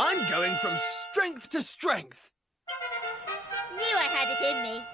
I'm going from strength to strength. Knew I had it in me.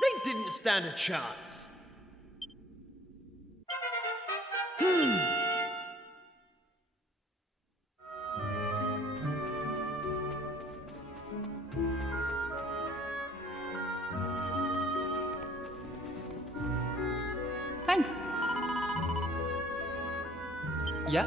They didn't stand a chance. Thanks. Yeah.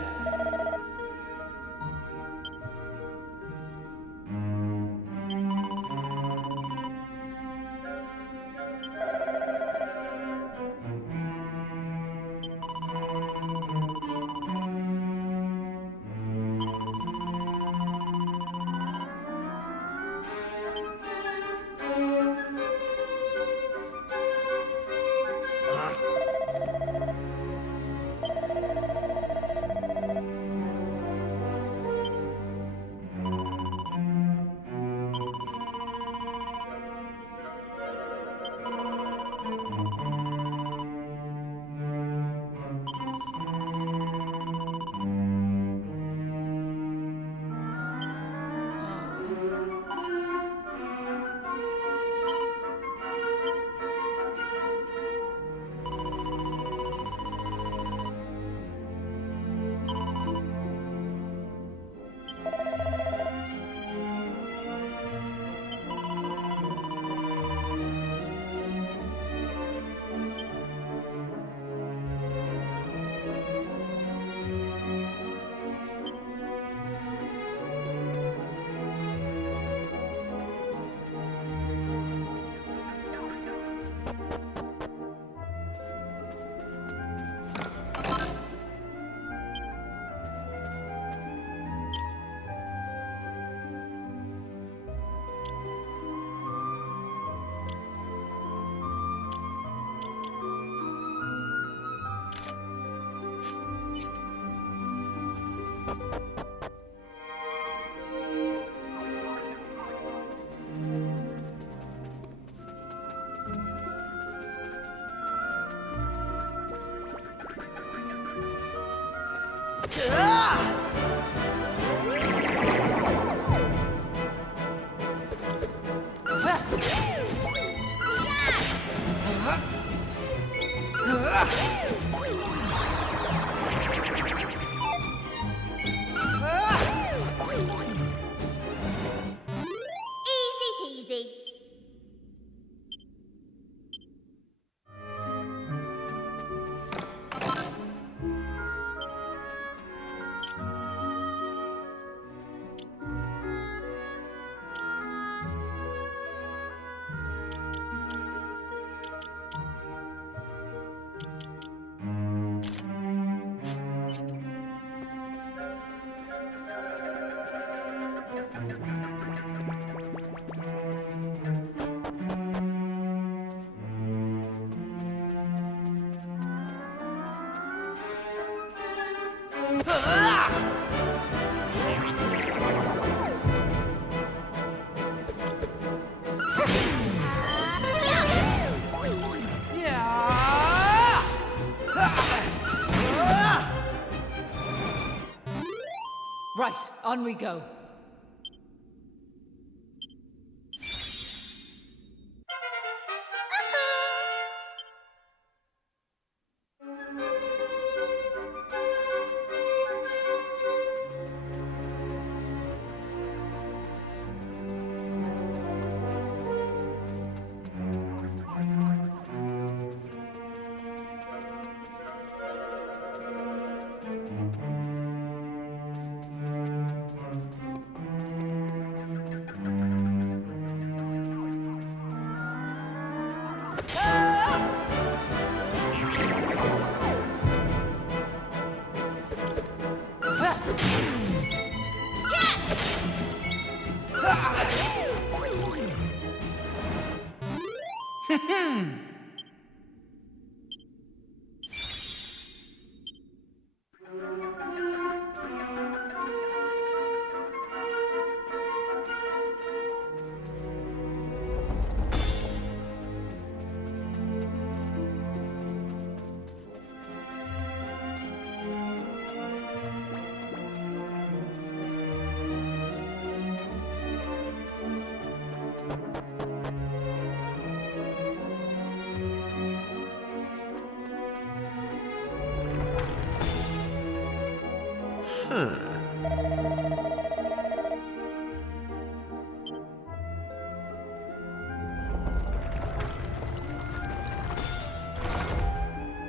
Right, on we go.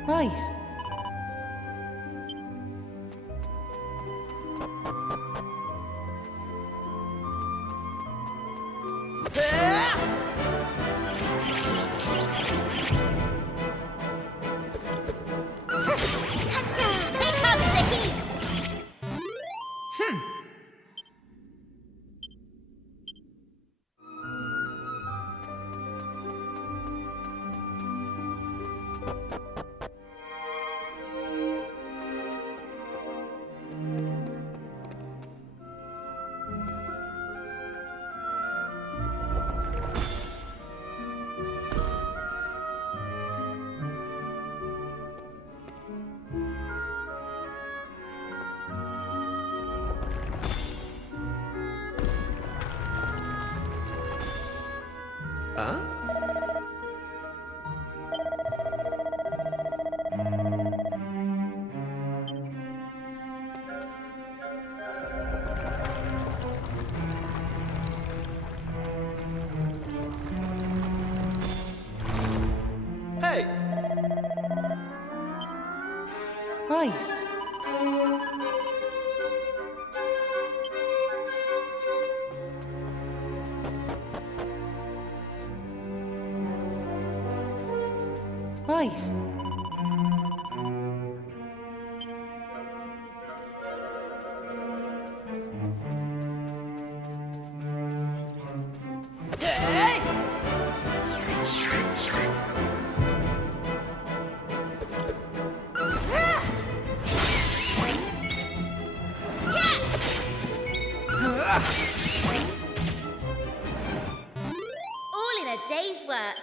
Right. Here comes the heat! Huh? Hey! Right. Right. All in a day's work.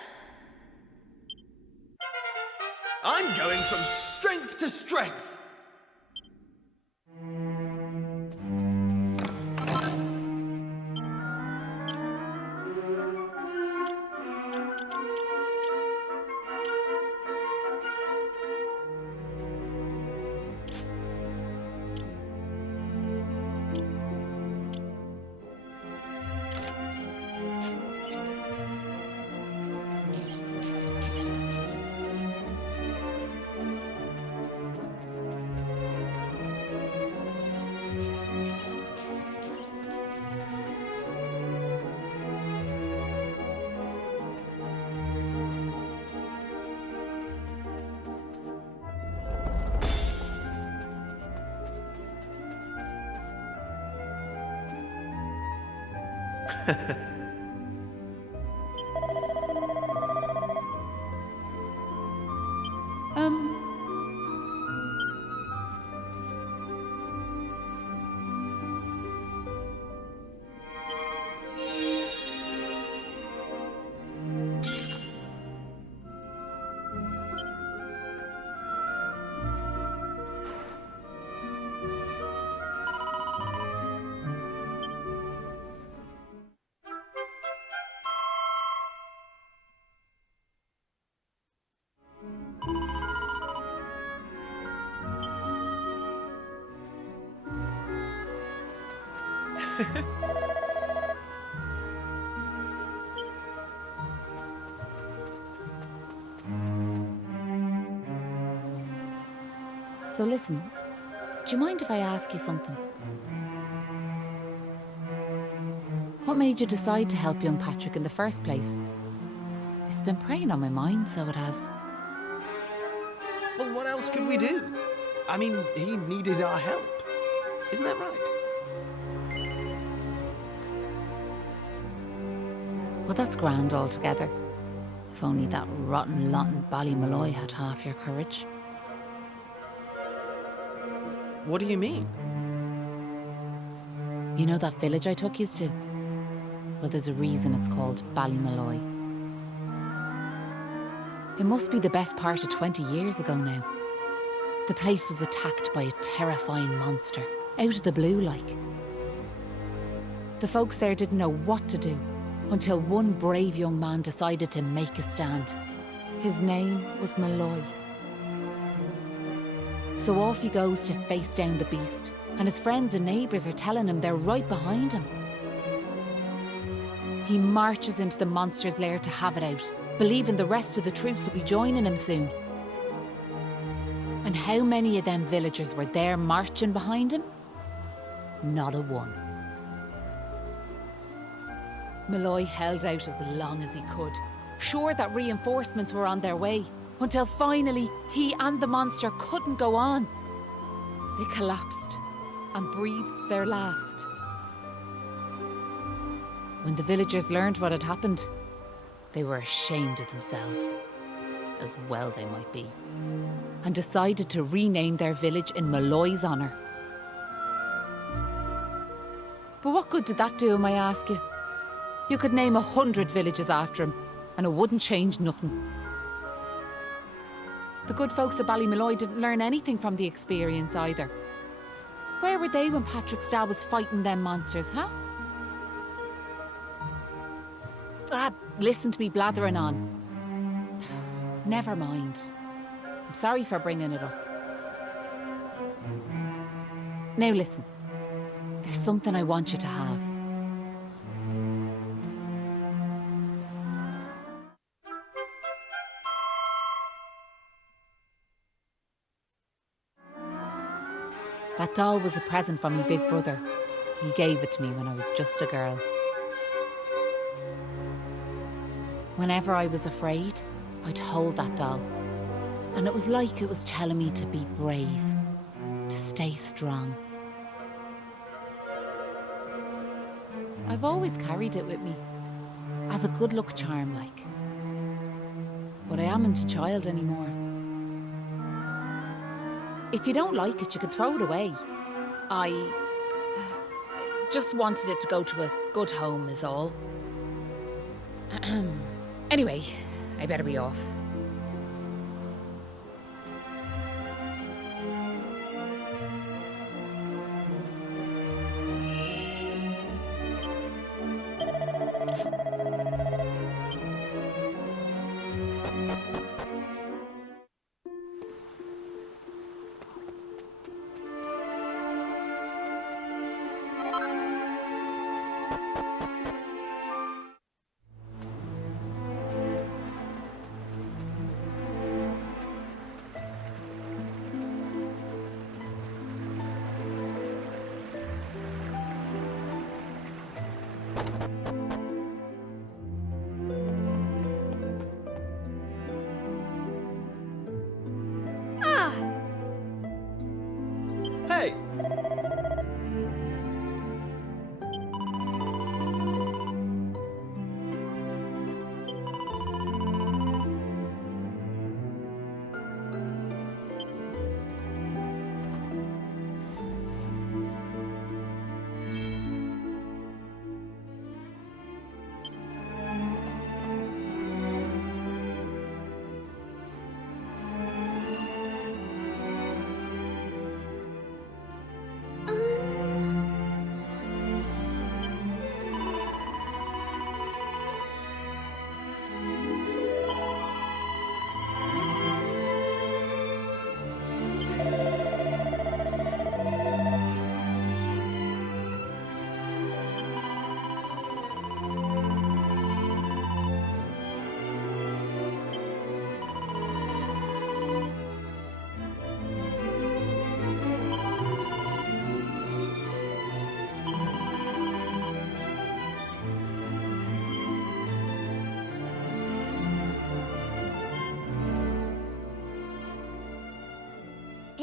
I'm going from strength to strength. So listen, do you mind if I ask you something? What made you decide to help young Patrick in the first place? It's been preying on my mind, so it has. Well, what else could we do? I mean, he needed our help. Isn't that right? Well, that's grand altogether. If only that rotten lot in Ballymalloy had half your courage. What do you mean? You know that village I took yous to? Well, there's a reason it's called Ballymalloy. It must be the best part of 20 years ago now. The place was attacked by a terrifying monster, out of the blue like. The folks there didn't know what to do, until one brave young man decided to make a stand. His name was Malloy. So off he goes to face down the beast, and his friends and neighbours are telling him they're right behind him. He marches into the monster's lair to have it out, believing the rest of the troops will be joining him soon. And how many of them villagers were there marching behind him? Not a one. Malloy held out as long as he could, sure that reinforcements were on their way, until finally he and the monster couldn't go on. They collapsed and breathed their last. When the villagers learned what had happened, they were ashamed of themselves, as well they might be, and decided to rename their village in Malloy's honour. But what good did that do him, I ask you? You could name 100 villages after him, and it wouldn't change nothing. The good folks of Ballymalloy didn't learn anything from the experience either. Where were they when Patrick's dad was fighting them monsters, huh? Listen to me blathering on. Never mind. I'm sorry for bringing it up. Now listen, there's something I want you to have. That doll was a present from my big brother. He gave it to me when I was just a girl. Whenever I was afraid, I'd hold that doll. And it was like it was telling me to be brave, to stay strong. I've always carried it with me, as a good luck charm like. But I amn't a child anymore. If you don't like it, you could throw it away. I just wanted it to go to a good home is all. Anyway, I better be off. Hey!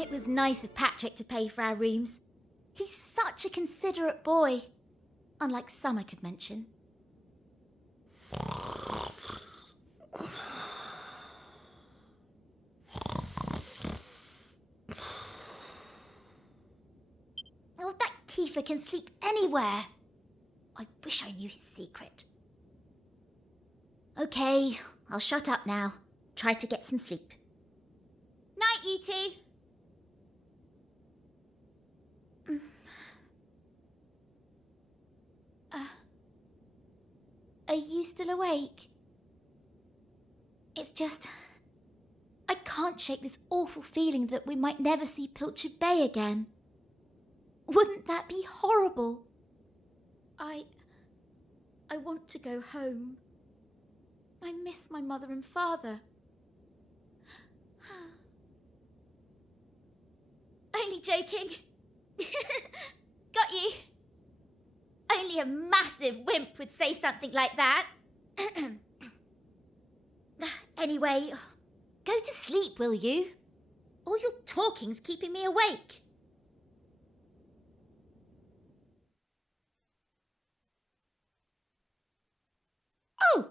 It was nice of Patrick to pay for our rooms. He's such a considerate boy. Unlike some I could mention. Oh, that Kiefer can sleep anywhere. I wish I knew his secret. Okay, I'll shut up now. Try to get some sleep. Night, you two. Are you still awake? It's just... I can't shake this awful feeling that we might never see Pilchard Bay again. Wouldn't that be horrible? I want to go home. I miss my mother and father. Only joking. Got you. Only a massive wimp would say something like that. Anyway, go to sleep, will you? All your talking's keeping me awake. Oh!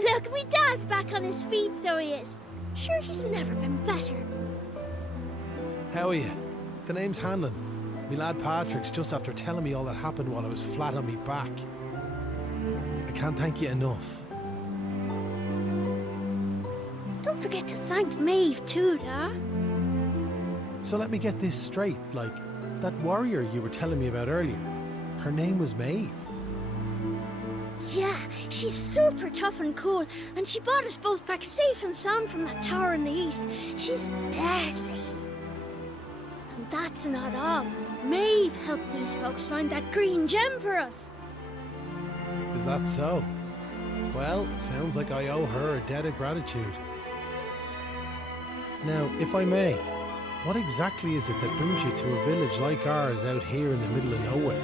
Look, me dad's back on his feet, so he is. Sure, he's never been better. How are you? The name's Hanlon. Me lad Patrick's just after telling me all that happened while I was flat on me back. I can't thank you enough. Don't forget to thank Maeve too, Dad. So let me get this straight, like, that warrior you were telling me about earlier, her name was Maeve. Yeah, she's super tough and cool, and she brought us both back safe and sound from that tower in the east. She's deadly. And that's not all. Maeve helped these folks find that green gem for us. Is that so? Well, it sounds like I owe her a debt of gratitude. Now, if I may, what exactly is it that brings you to a village like ours out here in the middle of nowhere?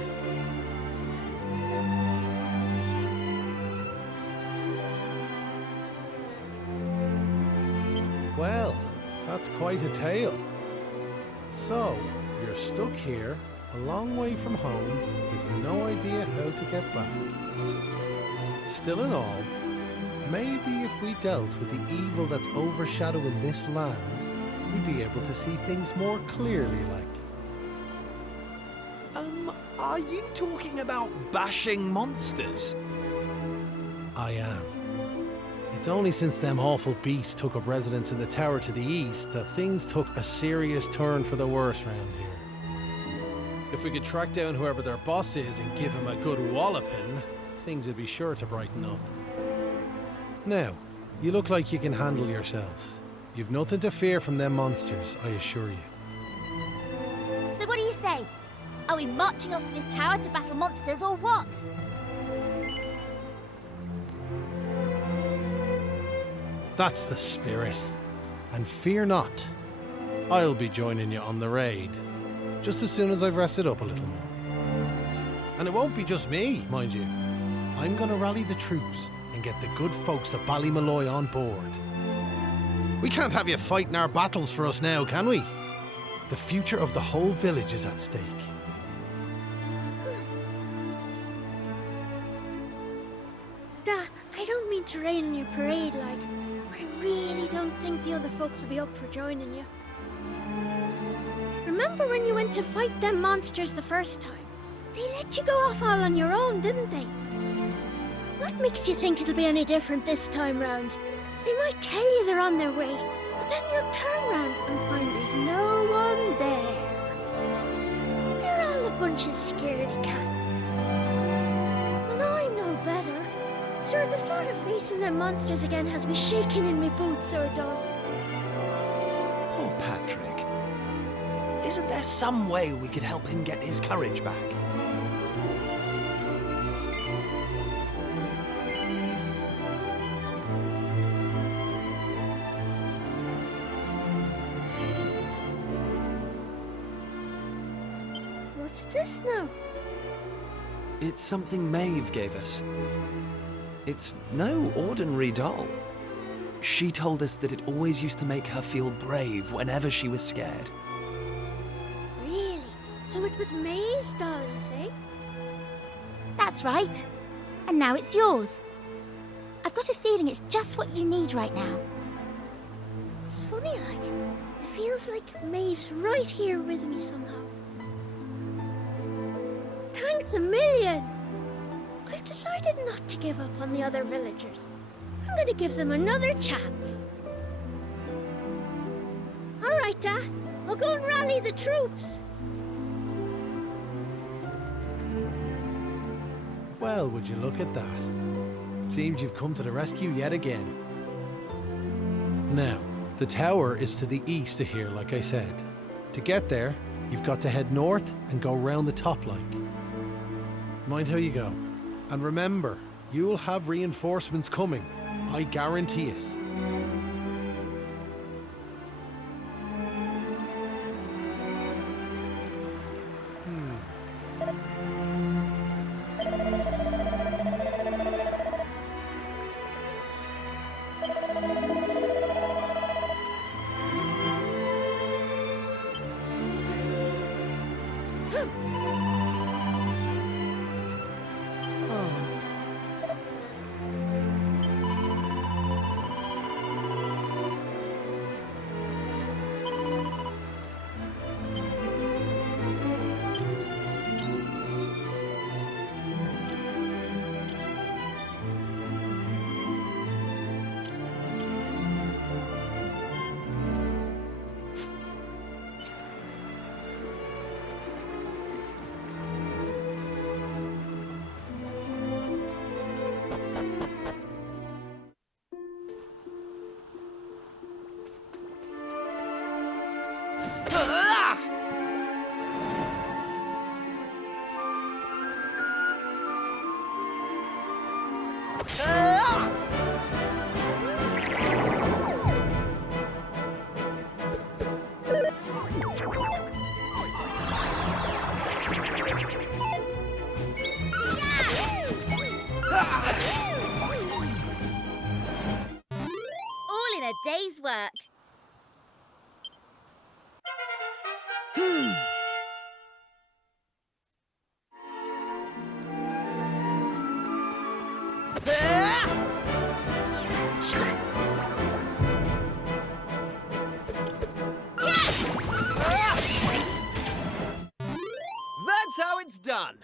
Well, that's quite a tale. So, you're stuck here, a long way from home, with no idea how to get back. Still in all, maybe if we dealt with the evil that's overshadowing this land, we'd be able to see things more clearly, like. Are you talking about bashing monsters? I am. It's only since them awful beasts took up residence in the tower to the east that things took a serious turn for the worse round here. If we could track down whoever their boss is and give him a good walloping, things would be sure to brighten up. Now, you look like you can handle yourselves. You've nothing to fear from them monsters, I assure you. So what do you say? Are we we marching off to this tower to battle monsters or what? That's the spirit. And fear not. I'll be joining you on the raid, just as soon as I've rested up a little more. And it won't be just me, mind you. I'm gonna rally the troops and get the good folks of Ballymalloy on board. We can't have you fighting our battles for us now, can we? The future of the whole village is at stake. Dad, I don't mean to rain on your parade, like, but I really don't think the other folks will be up for joining you. Remember when you went to fight them monsters the first time? They let you go off all on your own, didn't they? What makes you think it'll be any different this time round? They might tell you they're on their way, but then you'll turn round and find there's no one there. They're all a bunch of scaredy cats. And I know better. Sir, the thought of facing them monsters again has me shaking in my boots, so it does. Poor Patrick. Isn't there some way we could help him get his courage back? What's this now? It's something Maeve gave us. It's no ordinary doll. She told us that it always used to make her feel brave whenever she was scared. Really? So it was Maeve's doll, you say? That's right. And now it's yours. I've got a feeling it's just what you need right now. It's funny, like, it feels like Maeve's right here with me somehow. Thanks a million! I've decided not to give up on the other villagers. I'm going to give them another chance. All right, Dad. I'll go and rally the troops. Well, would you look at that? It seems you've come to the rescue yet again. Now, the tower is to the east of here, like I said. To get there, you've got to head north and go round the top like. Mind how you go. And remember, you'll have reinforcements coming. I guarantee it. All in a day's work. That's how it's done.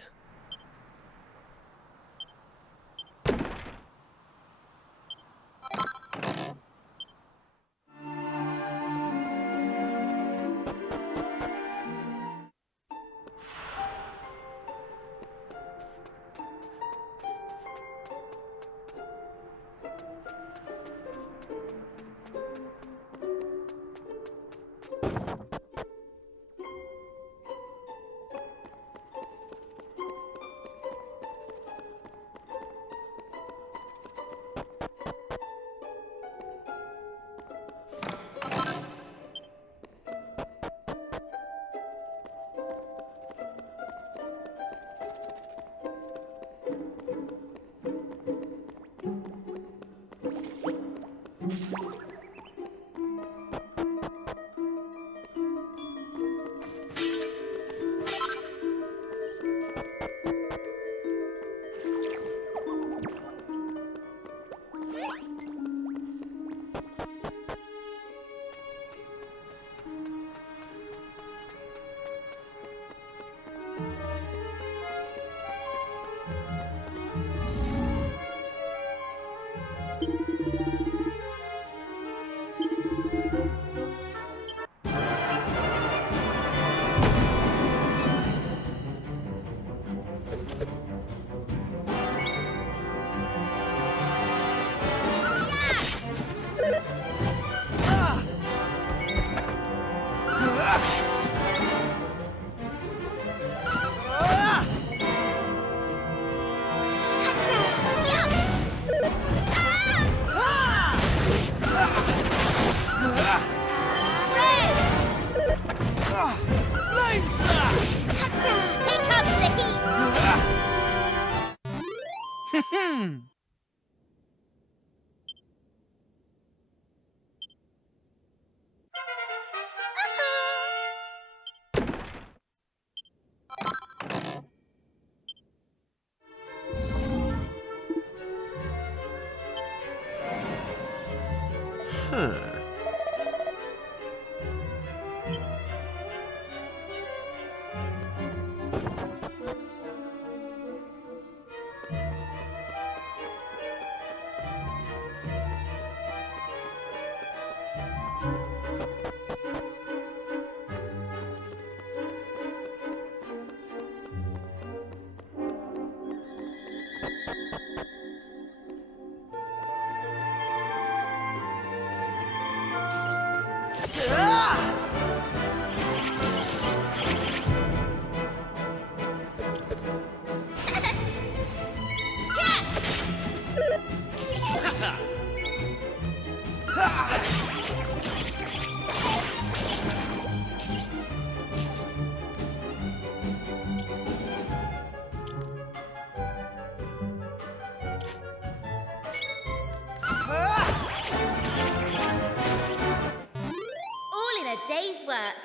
All in a day's work.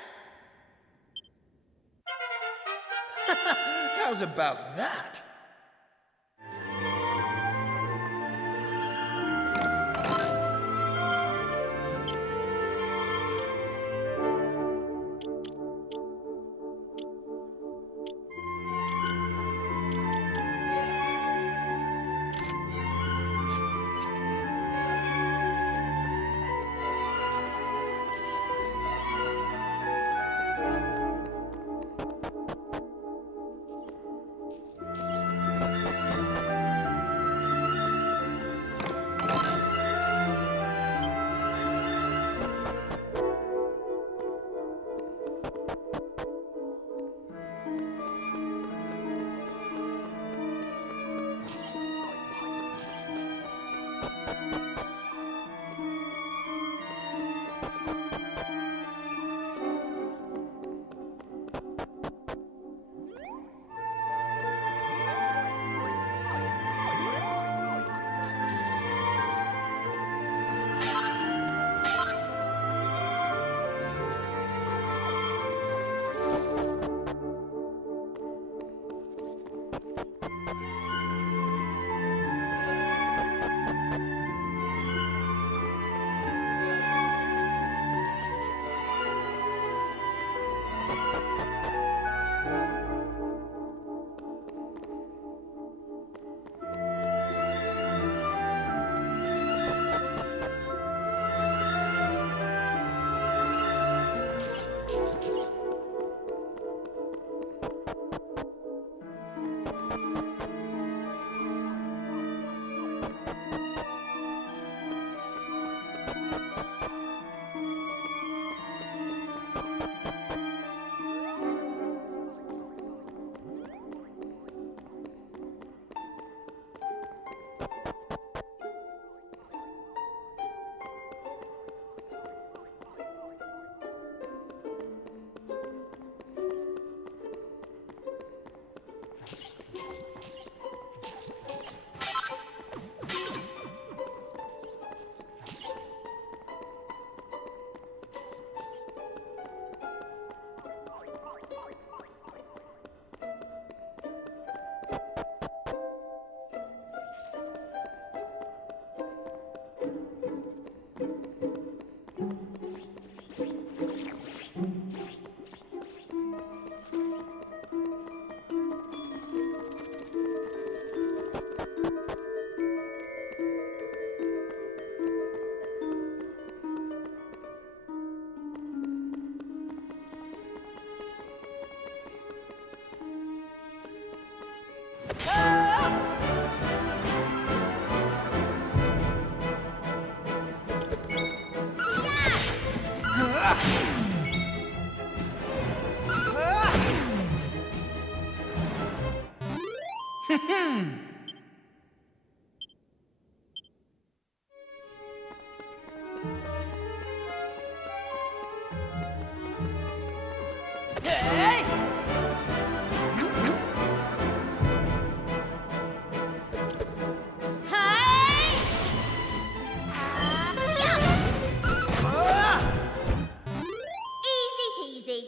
How's about that? Easy peasy.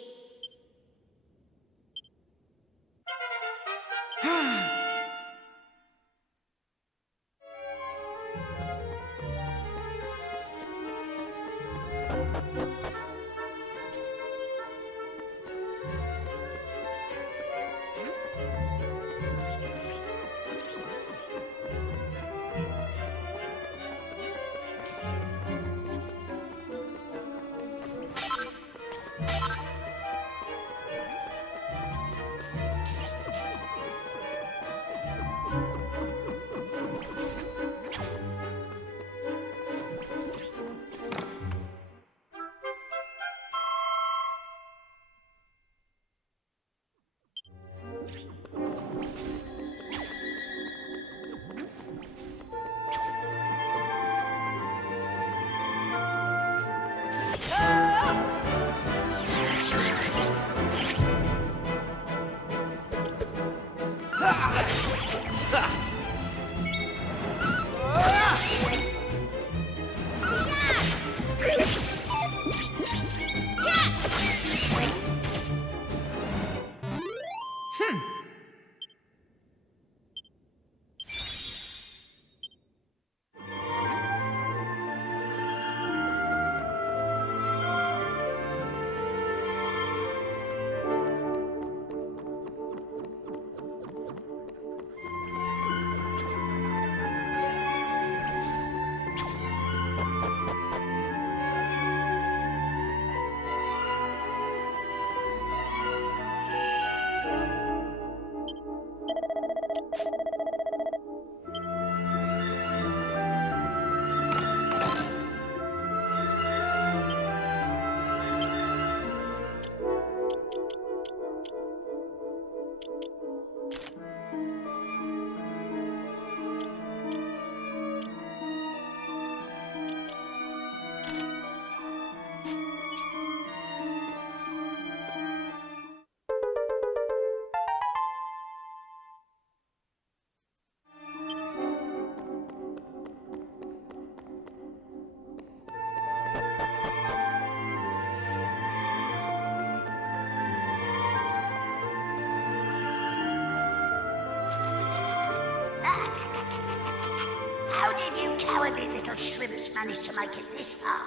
How did you cowardly little shrimps manage to make it this far?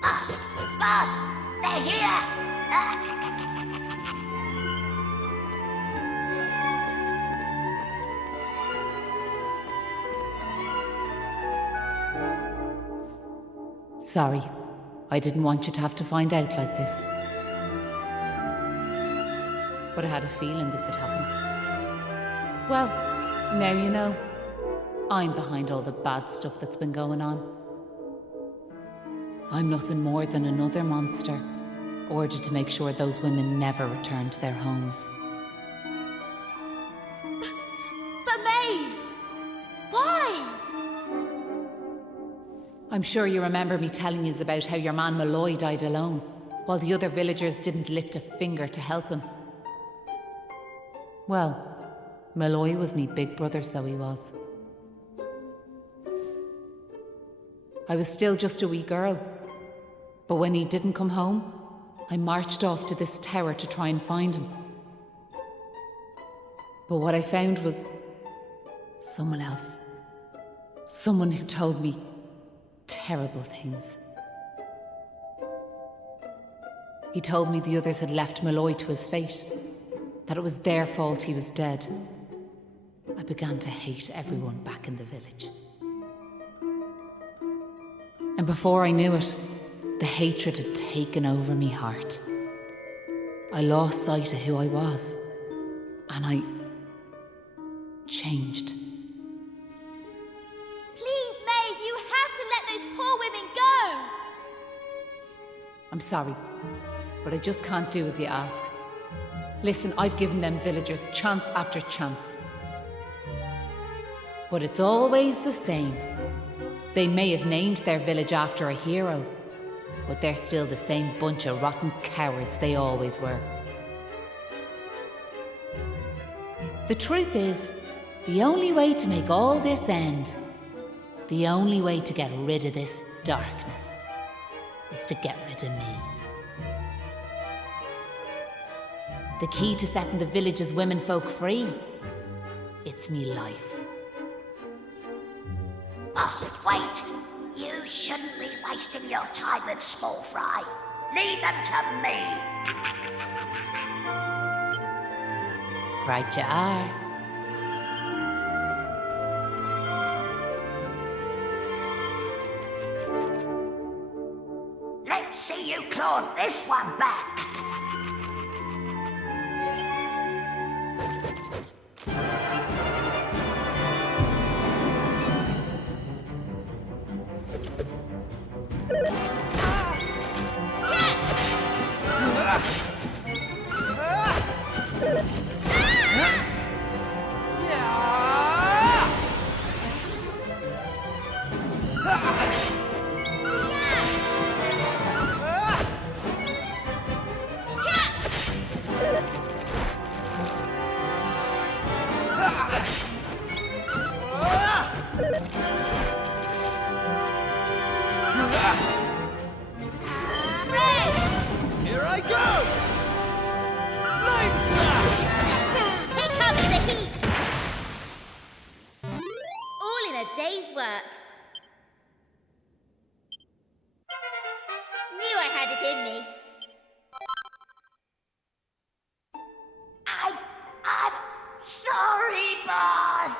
Boss! Boss! They're here! Sorry, I didn't want you to have to find out like this. But I had a feeling this would happen. Well, now you know. I'm behind all the bad stuff that's been going on. I'm nothing more than another monster, ordered to make sure those women never return to their homes. But Maeve! Why? I'm sure you remember me telling you about how your man Malloy died alone, while the other villagers didn't lift a finger to help him. Well, Malloy was me big brother, so he was. I was still just a wee girl, but when he didn't come home, I marched off to this tower to try and find him. But what I found was someone else. Someone who told me terrible things. He told me the others had left Malloy to his fate, that it was their fault he was dead. I began to hate everyone back in the village. And before I knew it, the hatred had taken over me heart. I lost sight of who I was, and I changed. Please, Maeve, you have to let those poor women go! I'm sorry, but I just can't do as you ask. Listen, I've given them villagers chance after chance. But it's always the same. They may have named their village after a hero, but they're still the same bunch of rotten cowards they always were. The truth is, the only way to make all this end, the only way to get rid of this darkness, is to get rid of me. The key to setting the village's womenfolk free, it's me life. Boss, wait! You shouldn't be wasting your time with small fry. Leave them to me. Right you are. Let's see you claw this one back. Here I go! Here comes the heat! All in a day's work. Knew I had it in me. I'm sorry, boss.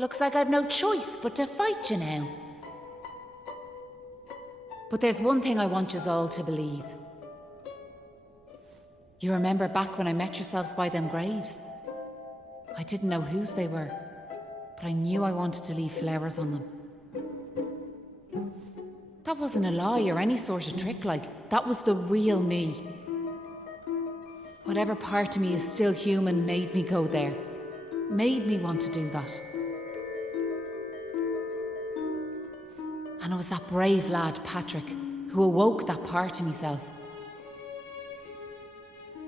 Looks like I've no choice but to fight you now. But there's one thing I want yous all to believe. You remember back when I met yourselves by them graves? I didn't know whose they were, but I knew I wanted to leave flowers on them. That wasn't a lie or any sort of trick, that was the real me. Whatever part of me is still human made me go there, made me want to do that. And it was that brave lad, Patrick, who awoke that part of myself.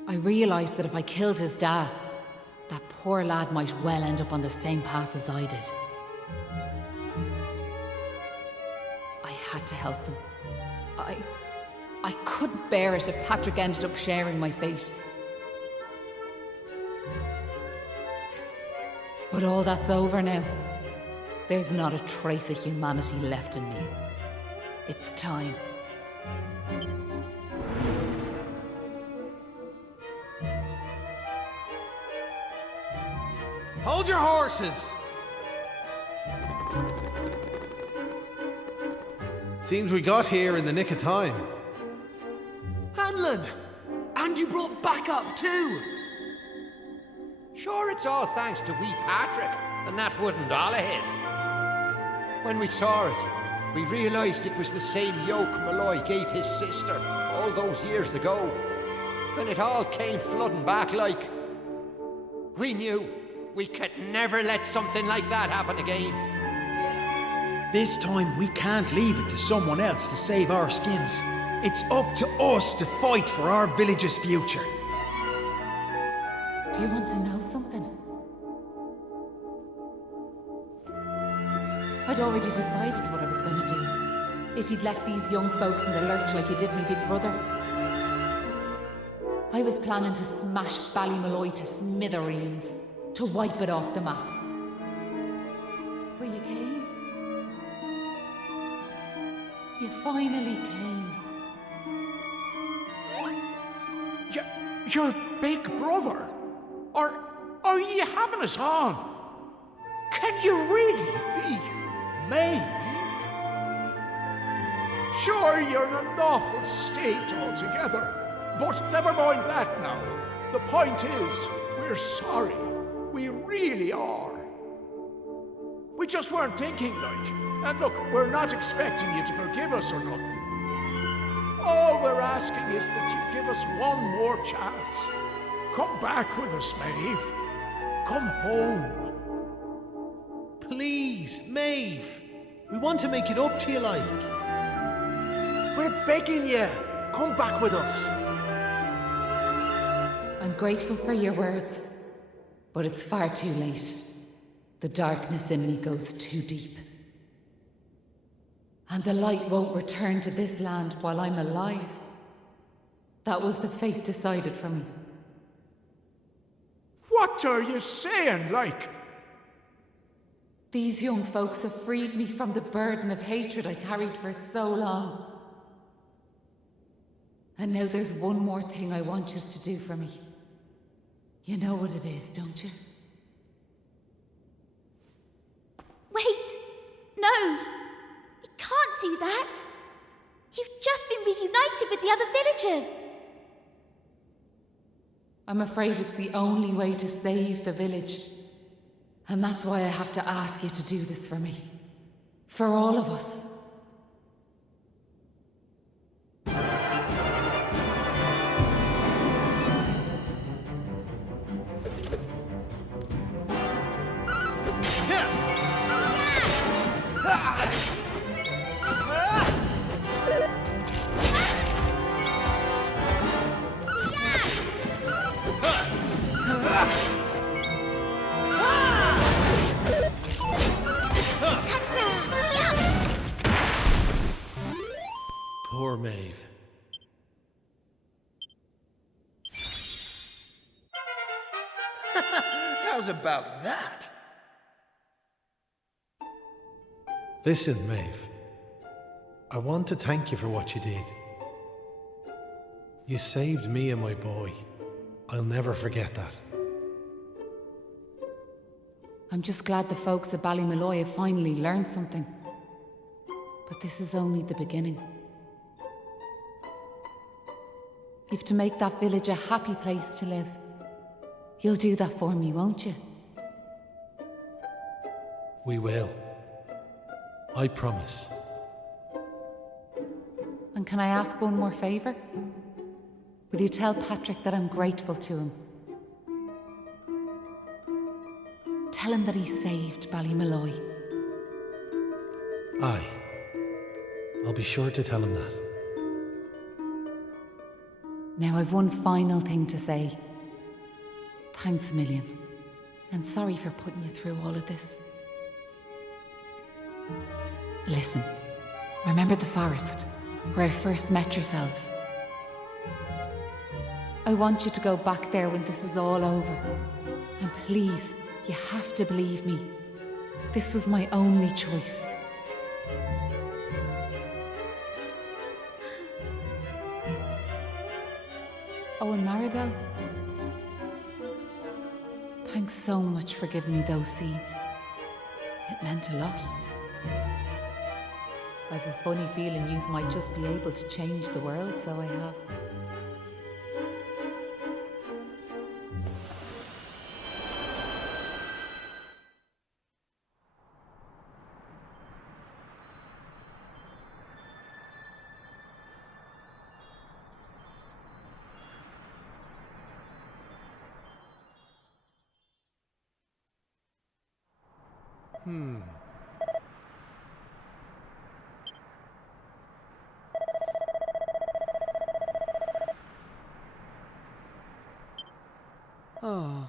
I realised that if I killed his dad, that poor lad might well end up on the same path as I did. I had to help them. I couldn't bear it if Patrick ended up sharing my fate. But all that's over now. There's not a trace of humanity left in me. It's time. Hold your horses! Seems we got here in the nick of time. Hanlon! And you brought backup too! Sure, it's all thanks to wee Patrick, and that wooden doll of his. When we saw it, we realised it was the same yoke Malloy gave his sister all those years ago. And it all came flooding back like... We knew we could never let something like that happen again. This time we can't leave it to someone else to save our skins. It's up to us to fight for our village's future. Do you want to know something? I'd already decided what I was going to do. If you'd left these young folks in the lurch like you did me big brother. I was planning to smash Ballymalloy to smithereens, to wipe it off the map. But you came. You finally came. Your big brother? Are you having us on? Can you really be Maeve? Sure, you're in an awful state altogether, But never mind that now. The point is, we're sorry. We really are. We just weren't thinking, like. And look, we're not expecting you to forgive us or nothing. All we're asking is that you give us one more chance. Come back with us, Maeve. Come home. Please, Maeve. We want to make it up to you, like. We're begging you. Come back with us. I'm grateful for your words, but it's far too late. The darkness in me goes too deep. And the light won't return to this land while I'm alive. That was the fate decided for me. What are you saying, like? These young folks have freed me from the burden of hatred I carried for so long. And now there's one more thing I want you to do for me. You know what it is, don't you? Wait! No! You can't do that! You've just been reunited with the other villagers! I'm afraid it's the only way to save the village. And that's why I have to ask you to do this for me. For all of us. Poor Maeve. How's about that? Listen, Maeve. I want to thank you for what you did. You saved me and my boy. I'll never forget that. I'm just glad the folks at Ballymalloy have finally learned something. But this is only the beginning. You've to make that village a happy place to live. You'll do that for me, won't you? We will. I promise. And can I ask one more favour? Will you tell Patrick that I'm grateful to him? Tell him that he saved Ballymalloy. Aye. I'll be sure to tell him that. Now I've one final thing to say. Thanks a million. And sorry for putting you through all of this. Listen, remember the forest, where I first met yourselves? I want you to go back there when this is all over. And please, you have to believe me. This was my only choice. Oh, and Maribel? Thanks so much for giving me those seeds. It meant a lot. I've a funny feeling yous might just be able to change the world, so I have. Oh.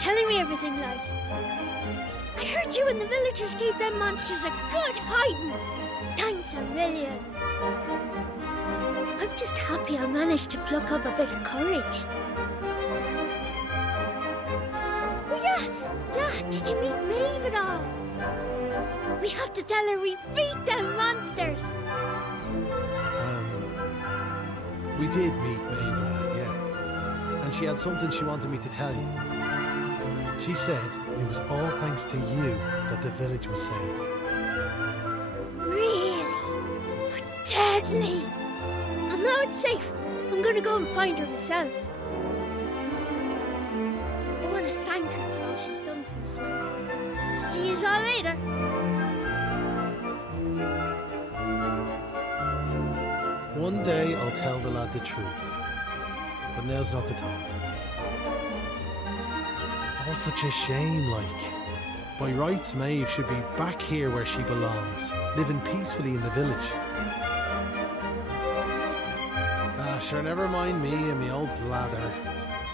telling me everything, like. I heard you and the villagers gave them monsters a good hiding. Thanks a million. I'm just happy I managed to pluck up a bit of courage. Oh yeah, Dad, did you meet Maeve at all? We have to tell her we beat them monsters. We did meet Maeve, lad, yeah. And she had something she wanted me to tell you. She said it was all thanks to you that the village was saved. Really? But deadly. And now it's safe. I'm gonna go and find her myself. I want to thank her for all she's done for us. See yous all later. One day I'll tell the lad the truth, but now's not the time. It's all such a shame, like. By rights, Maeve should be back here where she belongs, living peacefully in the village. Sure, never mind me and me old blather.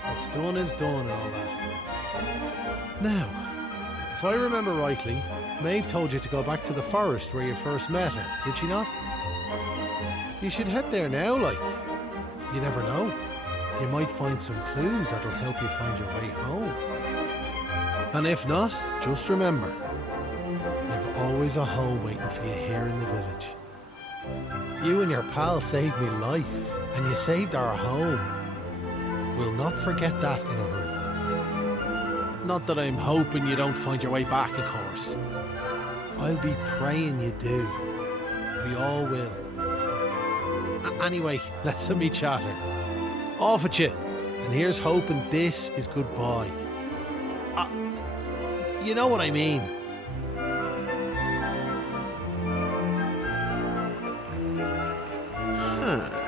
What's done is done and all that. Now, if I remember rightly, Maeve told you to go back to the forest where you first met her, did she not? You should head there now, like. You never know. You might find some clues that'll help you find your way home. And if not, just remember, you've always a home waiting for you here in the village. You and your pal saved me life, and you saved our home. We'll not forget that in a hurry. Not that I'm hoping you don't find your way back, of course. I'll be praying you do. We all will. Anyway, let's me chatter. Off at you. And here's hoping this is goodbye. You know what I mean. Huh.